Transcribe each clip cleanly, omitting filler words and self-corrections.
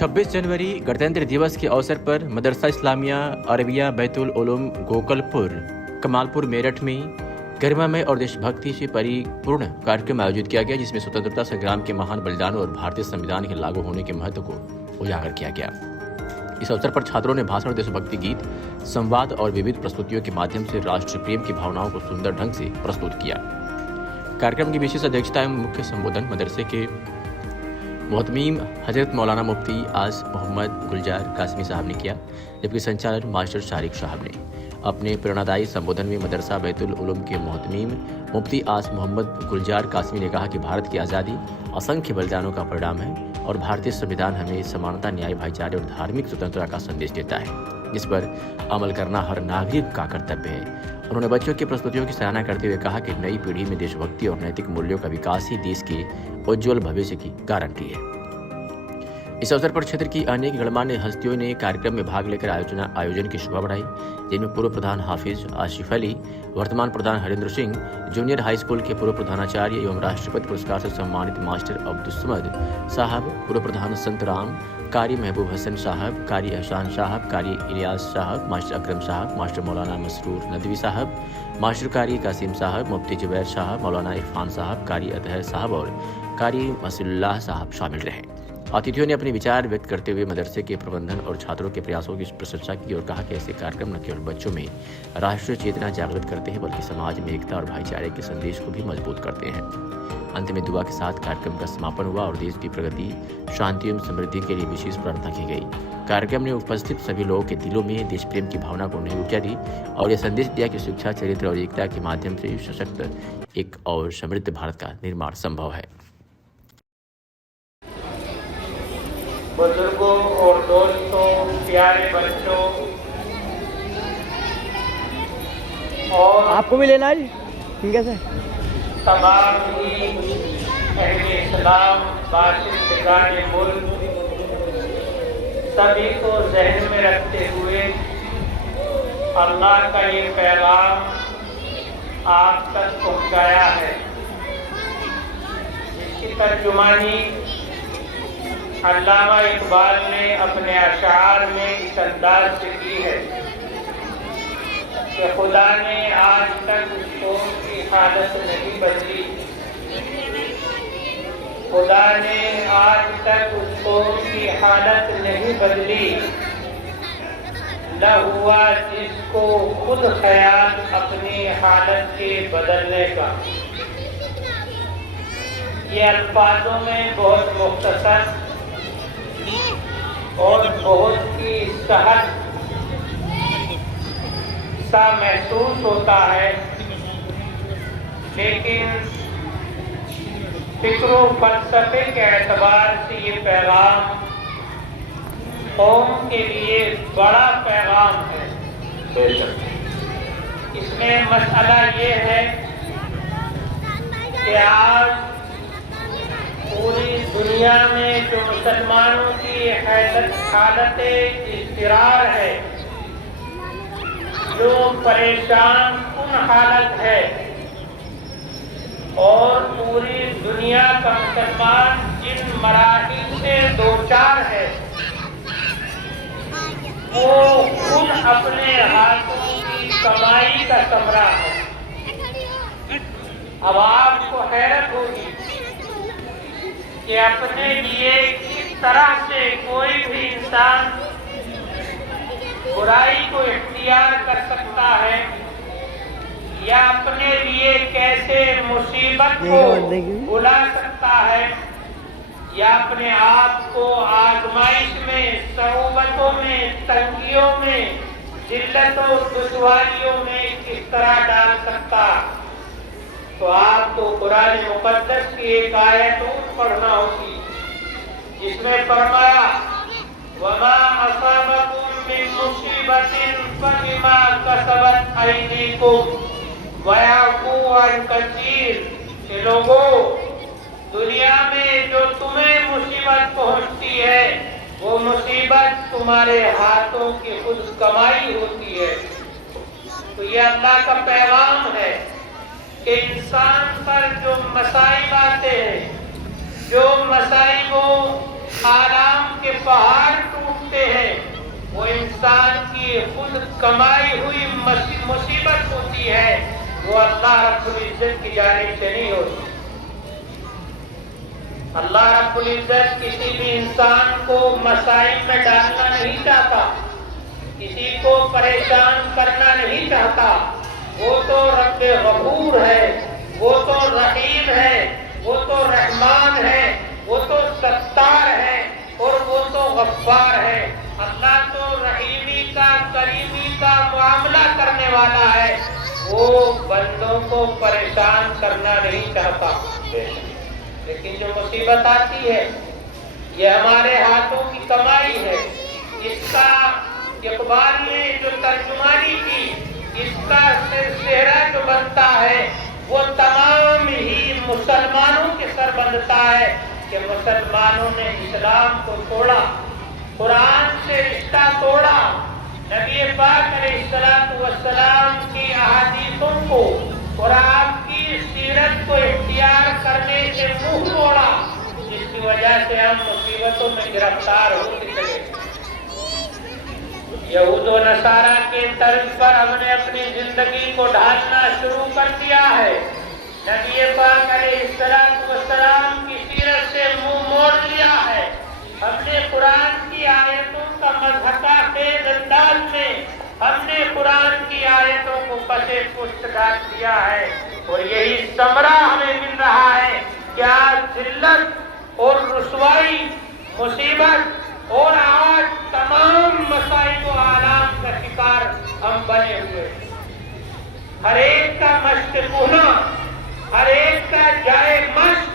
26 जनवरी गणतंत्र दिवस के अवसर पर मदरसा इस्लामिया अरबिया बैतुल उलूम गोकलपुर कमालपुर मेरठ में गरिमामय और देशभक्ति से परिपूर्ण कार्यक्रम आयोजित किया गया, जिसमें स्वतंत्रता संग्राम के महान बलिदानों और भारतीय संविधान के लागू होने के महत्व को उजागर किया गया। इस अवसर पर छात्रों ने भाषण, देशभक्ति गीत, संवाद और विविध प्रस्तुतियों के माध्यम से राष्ट्र प्रेम की भावनाओं को सुंदर ढंग से प्रस्तुत किया। कार्यक्रम की विशेष अध्यक्षता एवं मुख्य संबोधन मदरसे के मोहतमीम हजरत मौलाना मुफ्ती आस मोहम्मद गुलजार कासमी साहब ने किया, जबकि संचालन मास्टर शारिक साहब ने। अपने प्रेरणादायी संबोधन में मदरसा बैतुल उलूम के मोहतमीम मुफ्ती आस मोहम्मद गुलजार कासमी ने कहा कि भारत की आज़ादी असंख्य बलिदानों का परिणाम है और भारतीय संविधान हमें समानता, न्याय, भाईचारे और धार्मिक स्वतंत्रता का संदेश देता है, जिस पर अमल करना हर नागरिक का कर्तव्य है। उन्होंने बच्चों की प्रस्तुतियों की सराहना करते हुए कहा कि नई पीढ़ी में देशभक्ति और नैतिक मूल्यों का विकास ही देश के उज्ज्वल भविष्य की गारंटी है। इस अवसर पर क्षेत्र की अनेक गणमान्य हस्तियों ने कार्यक्रम में भाग लेकर आयोजन की शोभा बढ़ाई, जिनमें पूर्व प्रधान हाफिज आशिफ अली, वर्तमान प्रधान Harendra Singh, junior high school के पूर्व प्रधानाचार्य एवं राष्ट्रपति पुरस्कार से सम्मानित मास्टर अब्दुस्समद साहब, पूर्व प्रधान संत राम, कारी महबूब हसन साहब, कारी एहसान साहब, कारी इलियास साहब, मास्टर अकरम साहब, मास्टर मौलाना मसरूर नदवी साहब, मास्टर कारी कासिम साहब, मुफ्ती जुबैर साहब, मौलाना इरफान साहब, कारी अतहर साहब और कारी मसलुल्लाह साहब शामिल रहे। अतिथियों ने अपने विचार व्यक्त करते हुए मदरसे के प्रबंधन और छात्रों के प्रयासों की प्रशंसा की और कहा कि ऐसे कार्यक्रम न केवल बच्चों में राष्ट्रीय चेतना जागृत करते हैं, बल्कि समाज में एकता और भाईचारे के संदेश को भी मजबूत करते हैं। अंत में दुआ के साथ कार्यक्रम का समापन हुआ और देश की प्रगति, शांति एवं समृद्धि के लिए विशेष प्रार्थना की गई। कार्यक्रम ने उपस्थित सभी लोगों के दिलों में देश प्रेम की भावना को नई ऊर्जा दी और यह संदेश दिया कि शिक्षा, चरित्र और एकता के माध्यम से सशक्त एक और समृद्ध भारत का निर्माण संभव है। बुजुर्गों और दोस्तों, प्यारे बच्चों, और आपको भी लेना है ठीक है सर। तमाम ही अहले इस्लाम बाशिंदगान मुल्क सभी को ज़हन में रखते हुए अल्लाह का ये पैगाम आप तक पहुंचाया है, जिसकी तर्जुमानी अल्लामा इकबाल ने अपने अशार में इस अंदाज से की है कि खुदा ने आज तक उस कौम की हालत नहीं बदली, खुदा ने आज तक उस कौम की हालत नहीं बदली, न हुआ जिसको खुद ख्याल अपनी हालत के बदलने का। ये अल्फाजों में बहुत मुख्तसर और बहुत ही सहज सा महसूस होता है, लेकिन फिक्र व फलसफे के एतबार से ये पैगाम कौम के लिए बड़ा पैगाम है। इसमें मसला ये है कि आज पूरी दुनिया में जो मुसलमानों की हालत इज़्तिरार है, जो परेशान कुन हालत है, और पूरी दुनिया का मुसलमान जिन मराहिल से दो चार है, वो खुद अपने हाथों की कमाई का समरा है। अब आपको हैरत होगी कि अपने लिए किस तरह से कोई भी इंसान बुराई को इख्तियार कर सकता है, या अपने लिए कैसे मुसीबत को बुला सकता है, या अपने आप को आजमाइश में, सऊबतों में, तंगियों में, जिल्लतों, दुश्वारियों में किस तरह डाल सकता। तो आपको कुरान मुक़द्दस की एक आयत पढ़ना होगी, जिसमें फरमाया वमा असाबकुम मिन मुसीबतिन फबिमा कसबत अयदीकुम वयअफू अन कसीर। के लोगों, दुनिया में जो तुम्हें मुसीबत पहुंचती है, वो मुसीबत तुम्हारे हाथों की खुद कमाई होती है। तो ये अल्लाह का पैगाम है कि इंसान पर जो मसाइब आते हैं, जो मसाइब आराम के पहाड़ कमाई हुई मुसीबत होती है वो अल्लाह रब्बुल इज्जत की जानिब से नहीं होती। अल्लाह रब्बुल इज्जत किसी भी इंसान को मसाइल में डालना नहीं चाहता, किसी को परेशान करना नहीं चाहता। वो तो रब्बे गफूर है, वो तो रहीम है, वो तो रहमान है, वो तो सत्तार है और वो तो गफ्फार है। अल्लाह तो रहीमी का करीमी का मुआमला करने वाला है, वो बंदों को परेशान करना नहीं चाहता। लेकिन जो मुसीबत आती है ये हमारे हाथों की कमाई है। इसका इकबाल ने जो तर्जुमानी की, इसका सेहरा जो बनता है वो तमाम ही मुसलमानों के सर बंधता है कि मुसलमानों ने इस्लाम को तोड़ा, कुरान से रिश्ता तोड़ा, नबी पाक अलैहिस्सलाम की अहादीसों को और आपकी सीरत को इख्तियार करने से मुंह मोड़ा, जिसकी वजह से हम मुसीबतों में गिरफ्तार होते चले। यहूद व नसारा के तर्ज पर हमने अपनी जिंदगी को ढालना शुरू कर दिया है। नबी पाक अलैहिस्सलाम की सीरत से मुंह मोड़ लिया है। हमने कुरान की आयतों का मज़हका तेज अंदाज में हमने कुरान की आयतों को पसे पुष्ट डाल दिया है और यही समरा हमें मिल रहा है कि आज जिल्लत और रुसवाई, मुसीबत और आज तमाम मसाइब व आलाम का शिकार हम बने हुए। हर एक का मश्क कुना, हर एक का जाए मश्क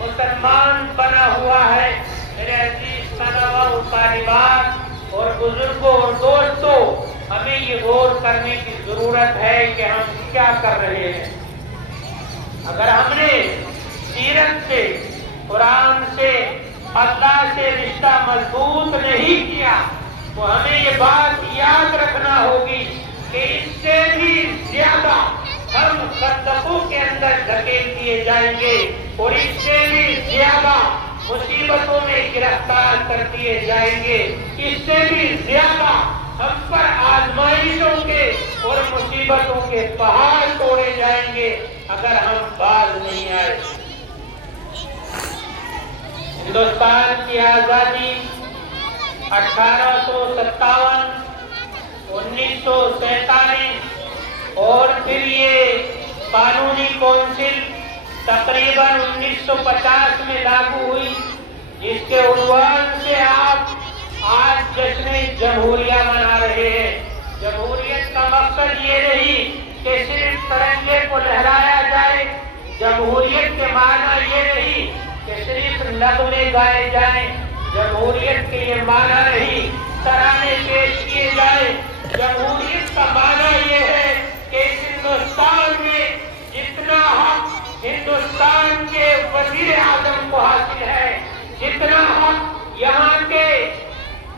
मुसलमान बना हुआ है। मेरे अजीज तलबा व तालिबात और बुजुर्गों और दोस्तों, हमें ये गौर करने की जरूरत है कि हम क्या कर रहे हैं। अगर हमने सीरत से, कुरान से, अल्लाह से रिश्ता मजबूत नहीं किया तो हमें ये बात याद रखना होगी कि इससे भी ज्यादा हम खतरों के अंदर धकेल दिए जाएंगे और इससे भी ज्यादा मुसीबतों में गिरफ्तार कर दिए जाएंगे। इससे भी ज्यादा हम पर आजमाइशों के और मुसीबतों के पहाड़ तोड़े जाएंगे अगर हम बाज नहीं आए। हिंदुस्तान की आजादी 1857, 1947 और फिर ये कानूनी कौंसिल तकरीबन 1950 में लागू हुई, जिसके उन्वान से आप आज जश्न जमहूरिया मना रहे हैं। जमहूरियत का मकसद ये नहीं कि सिर्फ तिरंगे को लहराया जाए, जमहूरियत के माना ये नहीं कि सिर्फ नगमे गाए जाएं, जमहूरियत के ये माना नहीं तराने पेश किए जाए। जमहूरियत का माना ये है कि हिंदुस्तान में जितना हक हिंदुस्तान के वजीर आजम को हासिल है, जितना हक यहाँ के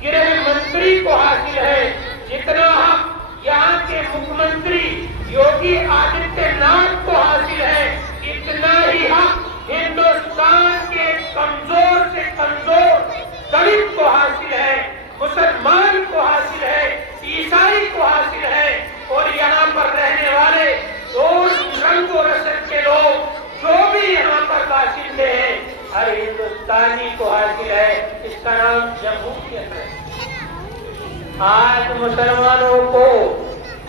गृह मंत्री को हासिल है, जितना हक यहाँ के मुख्यमंत्री योगी आदित्यनाथ को हासिल है, इतना ही हक हिंदुस्तान के कमजोर से कमजोर दलित को हासिल है, मुसलमान को हासिल है, ईसाई को हासिल है और यहाँ पर रहने वाले रंग और रसद के लोग जो भी यहाँ पर बाशिंदे हैं, हर हिंदुस्तानी को हासिल है। इसका नाम जमहूरियत है। आज मुसलमानों को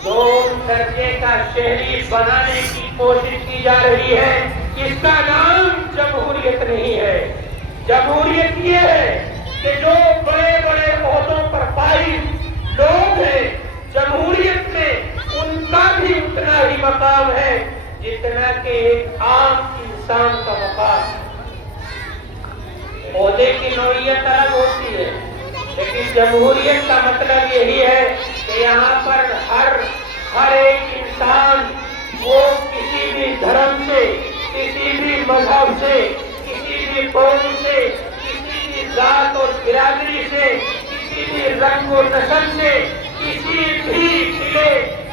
दो दर्जे का शहरी बनाने की कोशिश की जा रही है। इसका नाम जमहूरियत नहीं है। जमहूरियत ये है कि जो बड़े बड़े ओहदों पर फाइज लोग हैं, जमहूरियत में उनका भी उतना ही मकाम है जितना कि एक आम इंसान का मकाम। ओहदे की नौइयत अलग होती है, लेकिन जमहूरियत का मतलब यही है कि यहाँ पर हर एक इंसान, वो किसी भी धर्म से, किसी भी मजहब से, किसी भी कौम से, किसी भी जात और बिरादरी से, किसी भी रंग और नस्ल से, किसी भी जिले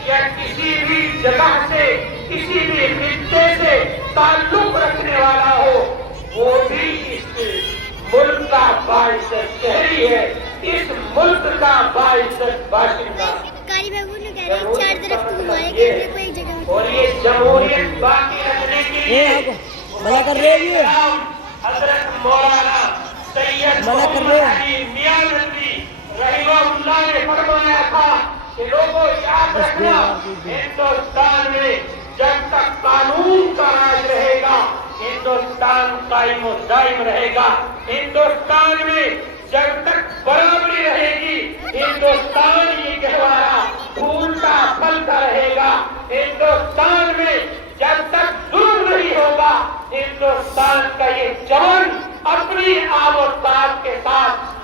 या किसी भी जगह से, किसी भी खित्ते से ताल्लुक रखने वाला हो, वो भी इस मुल्क का बाइज्जत शहरी है, इस मुल्क का बाइज्जत बाशिंदा। चार तरफ घुमाए कि अपने को एक जगह और ये जमहूरियत बाकी रखने के लिए भला कर रहे हैं ये हजरत मौलाना सैयद भला कर रहे हैं अली मियां नदवी रहमहुल्लाह ने फरमाया था कि लोगों याद रखना हिंदुस्तान में जब तक कानून का राज रहेगा हिंदुस्तान कायम और दायम रहेगा। हिंदुस्तान में जब तक बराबरी रहेगी हिंदुस्तान ये गहवारा फूलता फलता रहेगा। हिंदुस्तान में जब तक जुल्म नहीं होगा हिंदुस्तान का ये जवान अपनी आब